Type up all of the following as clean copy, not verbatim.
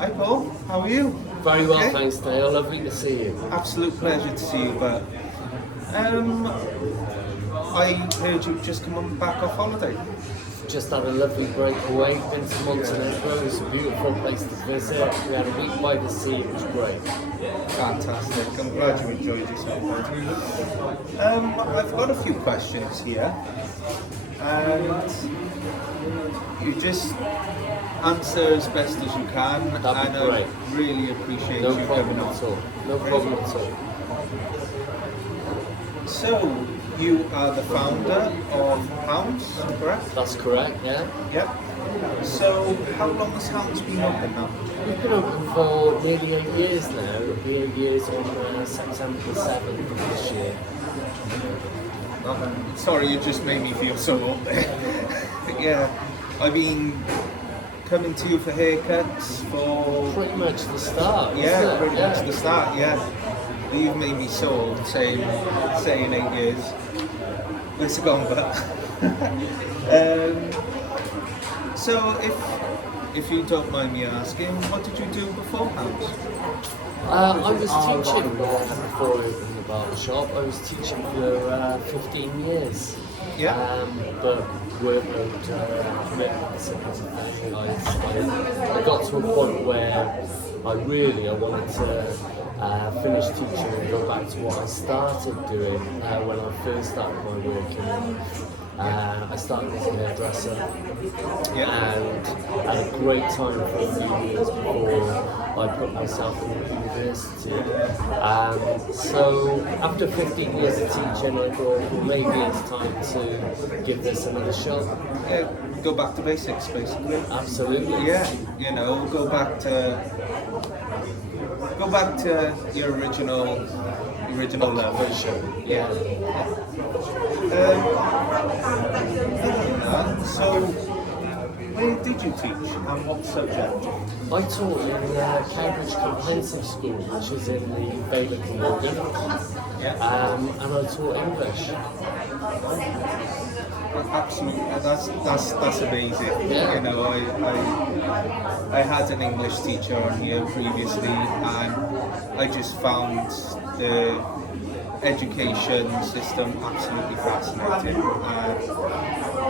Hi Paul, how are you? Very well, Okay. thanks Dale. Lovely to see you. Absolute pleasure to see you, but I heard you just come on back off holiday. Just had a lovely break away, been to Montenegro. It was a beautiful place to visit. We had a week by the sea, it was great. Fantastic, I'm glad you enjoyed yourself. I've got a few questions here, and you just answer as best as you can, That'd be and great. I really appreciate No you problem coming on. at all. No problem at all. So, you are the founder of Hounds, correct? That's correct, yeah? Yep. So, how long has Hounds been open now? We've been open for nearly 8 years now. It'll be 8 years on September the 7th of this year. Sorry, you just made me feel so old there. Yeah, I've been coming to you for haircuts for... Pretty much the start, Yeah, isn't it? pretty much the start, yeah. You've made me so old saying 8 years. Where's it gone, but... So, if you don't mind me asking, what did you do before Hounds? I was teaching before I opened the barber shop. I was teaching for 15 years. Yeah. But workload commitments and everything. I got to a point where I wanted to finish teaching and go back to what I started doing when I first started my work in life. I started as a hairdresser and had a great time for a few years before I put myself in university. So after 15 years of teaching, I thought, well, maybe it's time to give this another shot. Yeah, go back to basics, basically. Absolutely. Yeah, you know, go back to your original level. Vision. Yeah. So, where did you teach and what subject? I taught in Cambridge Comprehensive School, which is in the Vale of Glamorgan, and I taught English. Absolutely, that's amazing. Yeah. You know, I had an English teacher on here previously, and I just found the education system absolutely fascinating.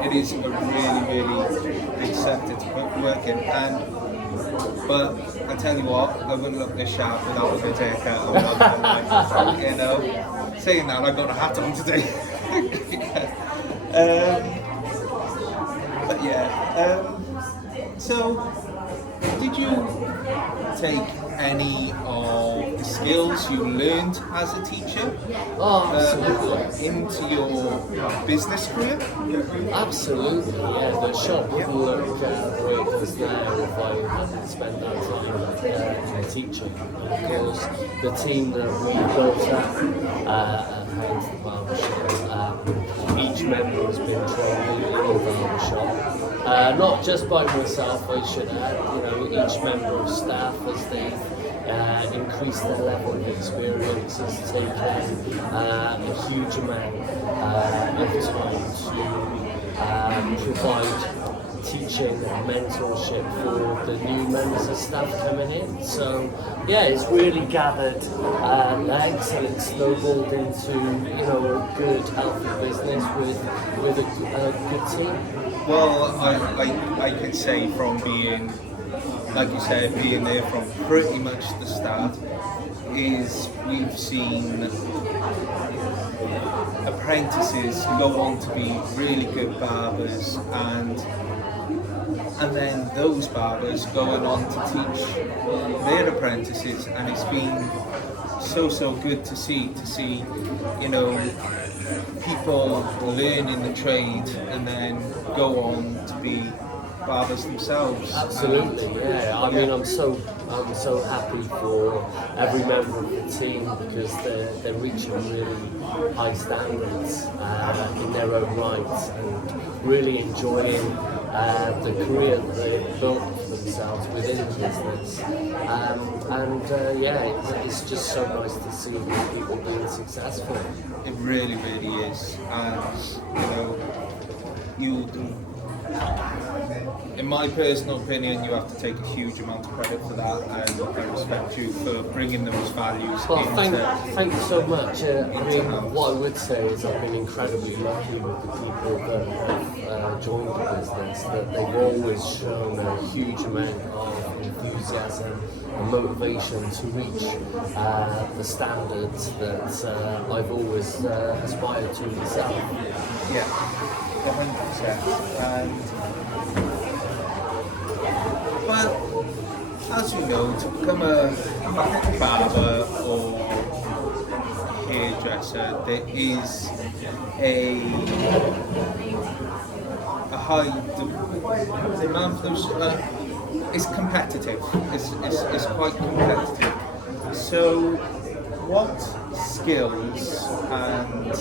It is a really big sector to work in, but I tell you what, I wouldn't look this sharp without a good haircut. You know, saying that, I got a hat on today. But yeah, so did you take any of the skills you learned as a teacher Absolutely. into your business career? Absolutely, yeah. The shop wouldn't look the way it does now if I hadn't spent that time in teaching. Of course, the team that we built up at Hounds the Barbershop, each member has been trained in the barbershop. Not just by myself, I should add. You know, each member of staff as they increase their level of experience has taken a huge amount of time to provide teaching and mentorship for the new members of staff coming in. So yeah, it's really gathered legs and it's snowballed into, you know, a good healthy business with a good team. Well, I could say from being, like you said, being there from pretty much the start, is we've seen apprentices go on to be really good barbers, and then those barbers going on to teach their apprentices, and it's been so good to see, you know, people learn in the trade and then go on to be barbers themselves. Absolutely, yeah. I mean, I'm so happy for every member of the team because they're reaching really high standards in their own rights and really enjoying the career that they've built for themselves within the business. It's just so nice to see people being successful. It really is, and you know, in my personal opinion, you have to take a huge amount of credit for that, and I respect you for bringing those values Well, into. thank you so much. I mean, what I would say is I've been incredibly lucky with the people that have joined the business, that they've always shown a huge amount of enthusiasm and motivation to reach the standards that I've always aspired to myself. Yeah, 100%. But as you know, to become a barber or hairdresser, there is a high demand. It's competitive. It's quite competitive. So, what skills and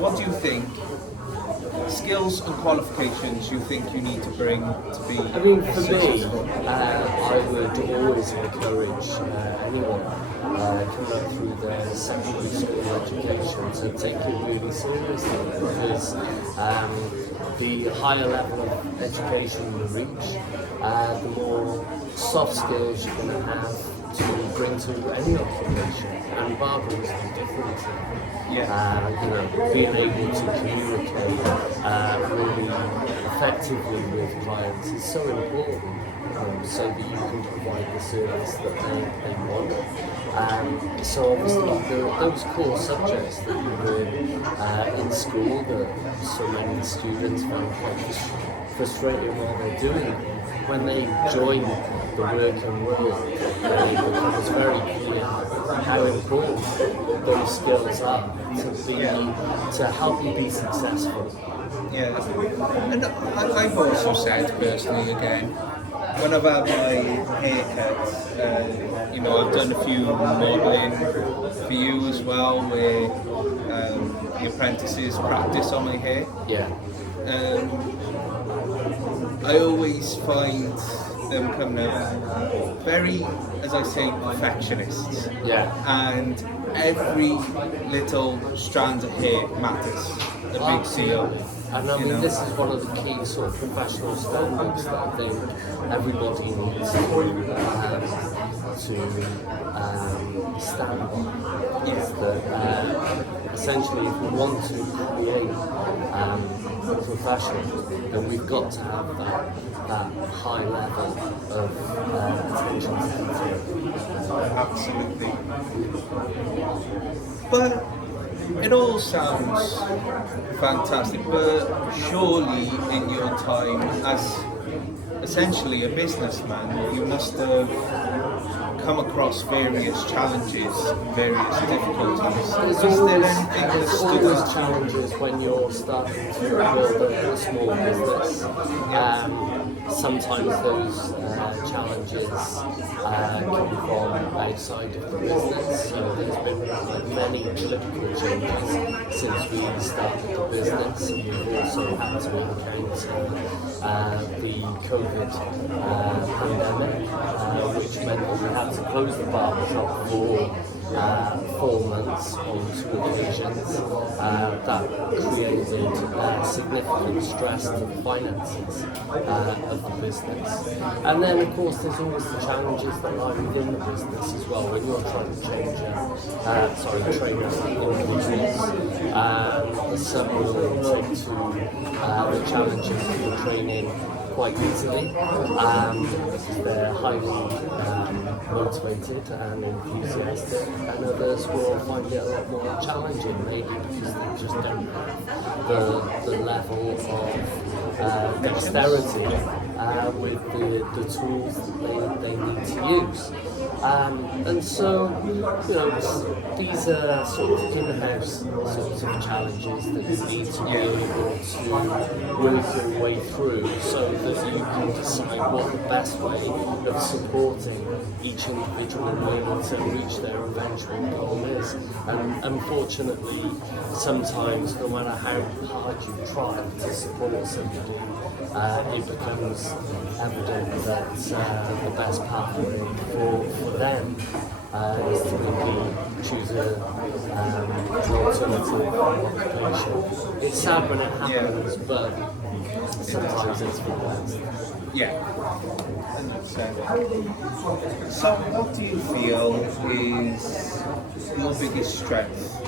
what do you think? Skills and qualifications you think you need to bring to be I mean, for me, successful? I would always encourage anyone coming up through their secondary school education to take it really seriously, because the higher level of education you reach, the more soft skills you're going to have to bring to any occupation, and barbering is no different. Being able to communicate really effectively with clients is so important, so that you can provide the service that they want. So obviously those core subjects that you learn in school that so many students find quite frustrating while they're doing it, when they join the working world, it becomes very clear how important those skills are to help you be successful. Yeah, and I've also said personally again, when I've had my haircut, I've done a few modelling for you as well, where the apprentices practice on my hair. Yeah. I always find them coming out very, as I say, perfectionists. Yeah. And every little strand of hair matters. A big deal. And I mean, this is one of the key sort of professional standards that I think everybody needs to stand on. Is that essentially, if we want to create a profession, then we've got to have that high level of attention to detail. Absolutely. But it all sounds fantastic, but surely in your time as essentially a businessman, you must have come across various challenges, various difficulties. There's always challenges when you're starting to build a small business. Sometimes those challenges come from outside of the business. So there's been many political changes since we started the business. We've also had to encounter the COVID pandemic, which meant that we had to close the barber shop for 4 months on 2 occasions. That created significant stress to the finances of the business. And then of course there's always the challenges that lie within the business as well when you're trying to train individuals. Some will take to the challenges of training quite easily because they're highly motivated and enthusiastic, and others will find it a lot more challenging, maybe because they just don't have the level of dexterity with the tools that they need to use. And so, these are sort of in-house sorts of challenges that you need to be able to work your way through so that you can decide what the best way of supporting each individual in order to reach their eventual goal is. And unfortunately, sometimes, no matter how hard you try to support somebody, it becomes evident that the best pathway for them is to maybe choose an alternative occupation. It's sad when it happens, but sometimes it's for the best. Yeah, 100%. So, what do you feel is your biggest strength,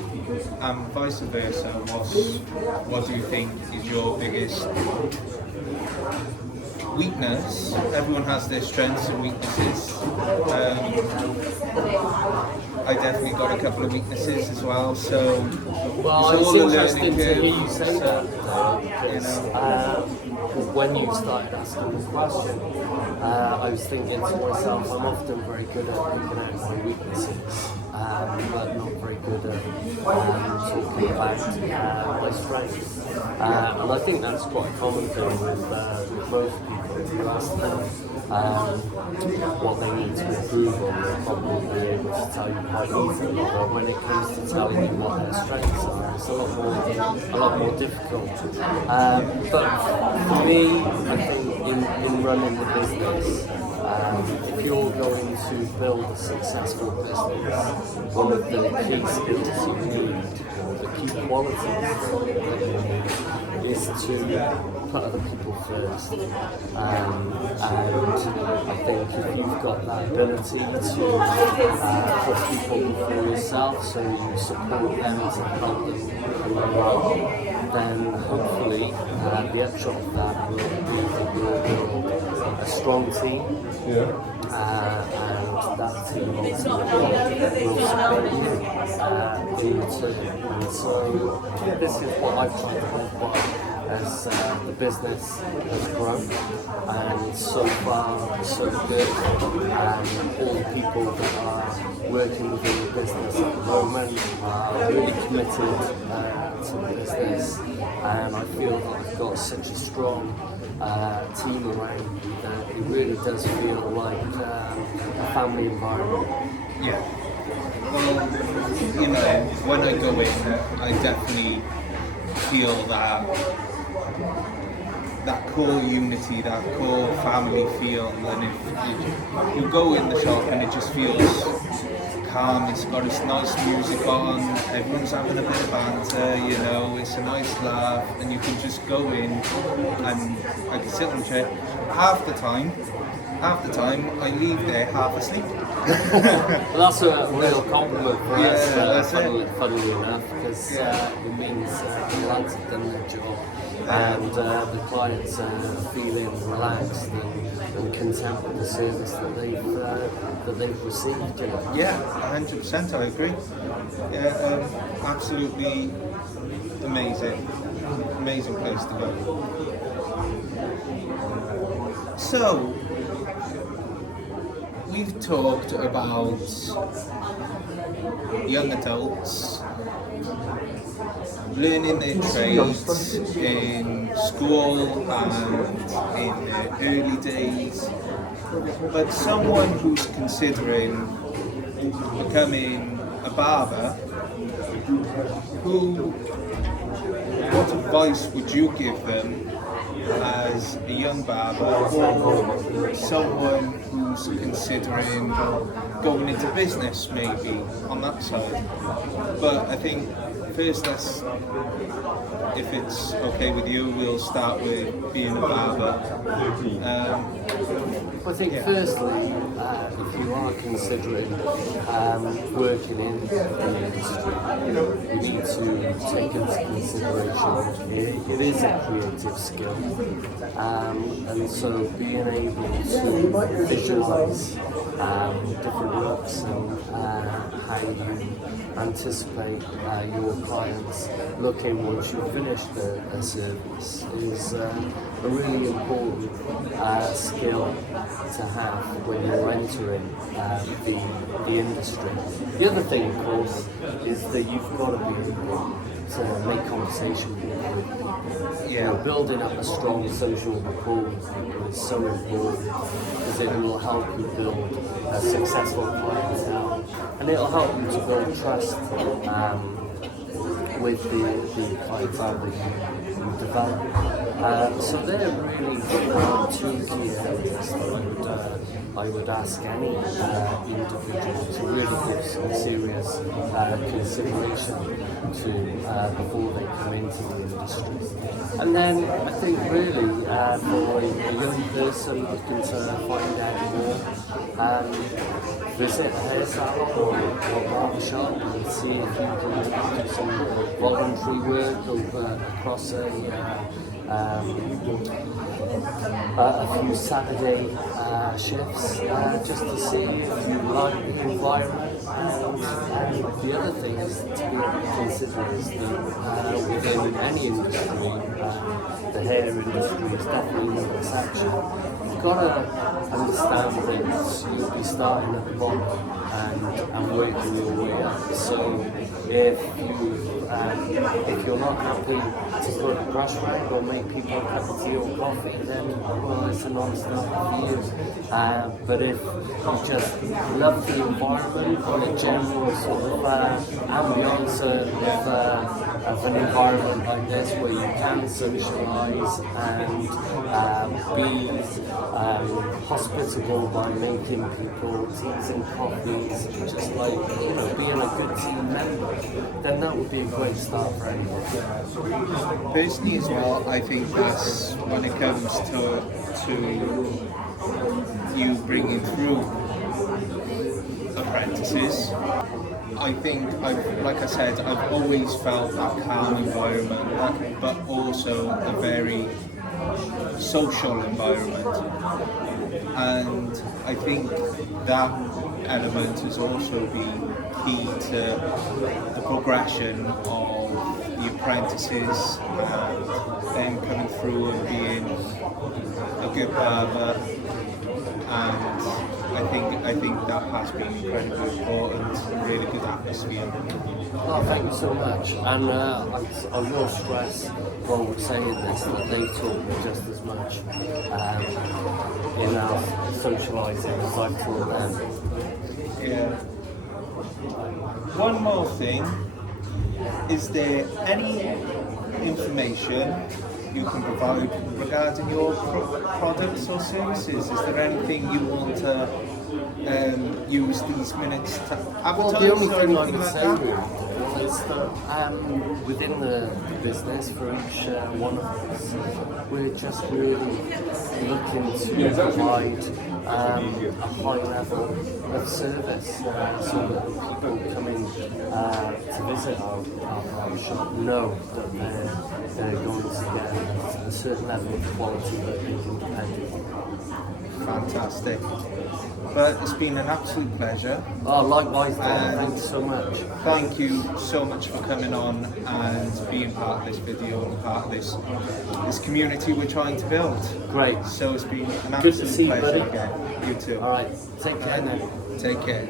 and vice versa? What do you think is your biggest weakness? Everyone has their strengths and weaknesses. I definitely got a couple of weaknesses as well, so Well, it's it's all a interesting learning to hear curve. you say that, because when you started asking the question, I was thinking to myself, I'm often very good at picking out my weaknesses, but not very good at talking about my strengths. And I think that's quite a common thing with most people. If you ask them what they need to improve on, they'll probably be able to tell you quite easily. But when it comes to telling you what their strengths are, it's a lot more difficult. But for me, I think in running the business, if you're going to build a successful business, one of the key skills you need, or the key qualities that you need, is to put other people first. And I think if you've got that ability to put people before yourself, so you support them to help them along, then hopefully the upshot of that will be that you'll build a strong team. And that team ultimately will support you in return. And so this is what I've tried to live by as the business has grown, and so far so good. All the people that are working within the business at the moment are really committed to the business, and I feel that I've got such a strong team around me that it really does feel like a family environment. Yeah. Well, you know, when I go in, I definitely feel that core unity, that core family feel, and if you go in the shop and it just feels calm, it's got this nice music on, everyone's having a bit of banter, you know, it's a nice laugh, and you can just go in and I can sit on a chair. Half the time I leave there half asleep. Well, that's a real compliment for Yeah, us, that's it. funnily enough, because it means the lads have done their job, and the clients are feeling relaxed and content with the service that they've received. You know? Yeah, 100%, I agree. Yeah, absolutely amazing place to go. So, we've talked about young adults learning their trades in school and in their early days, but someone who's considering becoming a barber, what advice would you give them as a young barber, or someone who's considering going into business maybe on that side? But I think first, if it's okay with you, we'll start with being a barber. I think firstly, if you are considering working in the industry, you need to take into consideration it is a creative skill, and so being able to visualise different looks and how you anticipate your clients looking once you've finished a service is a really important skill to have when you're entering the industry. The other thing, of course, is that you've got to be able to make conversation with people. You know, building up a strong social rapport with people is so important because it will help you build a successful clientele, and it'll help you to build trust with the clientele that develop. So they're really two key areas that I would ask any individual to really give some serious consideration to before they come into the industry. And then I think really for a young person looking to find out more, visit a hair salon or barber shop and see if you can do some voluntary work over across a few Saturday shifts, just to see if you like the environment. And the other thing is to be considered is that within any industry, the hair industry is definitely no exception. You've got to understand that you'll be starting at the bottom and working your way up. So if you're not happy to put a brush around or make people a cup of tea or coffee, then well, it's a non-starter for you. But if you just love the environment and the general sort of ambience of an environment like this where you can socialise and be hospitable by making people teas and coffees, just like being a good team member, then that would be a great start for anyone. Personally as well, I think that's when it comes to you bringing through apprentices. I think, like I said, I've always felt that calm environment, but also a very social environment. And I think that element has also been key to the progression of the apprentices and them coming through and being a good barber. And I think that has been incredibly important, a really good atmosphere. Oh, thank you so much. And I will stress while we're saying this that they taught me just as much in our socialising as I've taught them. Yeah. One more thing. Is there any information you can provide regarding your products or services? Is there anything you want to use these minutes to advertise? Well, the only or thing I anything would like say that? is that within the business for each one of us, we're just really looking to provide a high level of service so that people coming to visit our shop know that they're going to get a certain level of quality that they can depend on. Fantastic. But it's been an absolute pleasure. Oh, likewise, Dan. Thanks so much. Thank you so much for coming on and being part of this video and part of this community we're trying to build. Great. So it's been an Good to absolute see you, pleasure buddy. again. You too. All right. Take care now. Take care.